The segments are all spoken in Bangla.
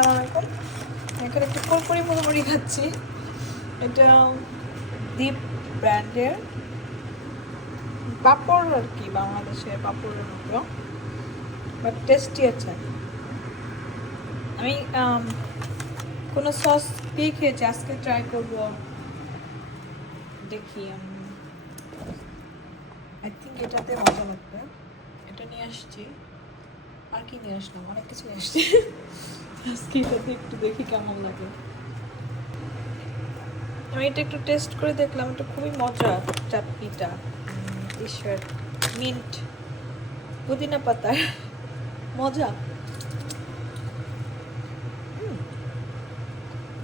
আসসালামু আলাইকুম। এখন একটু কুরকুরি মুড়মুড়ি খাচ্ছি। এটা দীপ ব্র্যান্ডের পাপড় আর কি, বাংলাদেশের পাপড়ের মতো, বাট টেস্টি আছে। আমি কোনো সস দিয়ে খেয়েছি, আজকে ট্রাই করব। দেখি, আই থিঙ্ক এটাতে মজা লাগবে। এটা নিয়ে আসছি, আর কি নিয়ে আসলাম, অনেক কিছু নিয়ে আসছি। আজকে এটাতে একটু দেখি কেমন লাগে। আমি এটা একটু টেস্ট করে দেখলাম, এটা খুবই মজা। চাটনিটা টি-শার্ট মিন্ট পুদিনা পাতার মজা।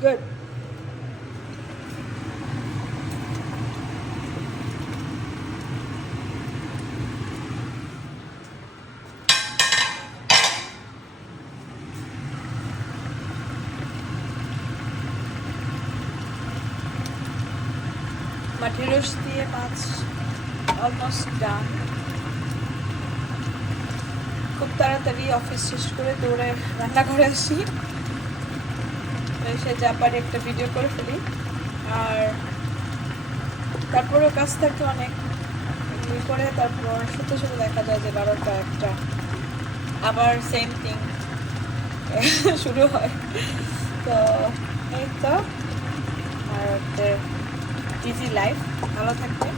গুড। মাটির রস দিয়ে মাছ অলমোস্ট ডান। খুব তাড়াতাড়ি অফিস শেষ করে দৌড়ে রান্নাঘরে আসি, এসে যা পারি একটা ভিডিও করে ফেলি। আর তারপরেও কাজ থাকে অনেক, এগুলি করে তারপর শুতে শুতে দেখা যায় যে 12টা 1টা, আবার সেম থিং শুরু হয়। তো এই তো আর ইজি লাইফ। ভালো থাকবে।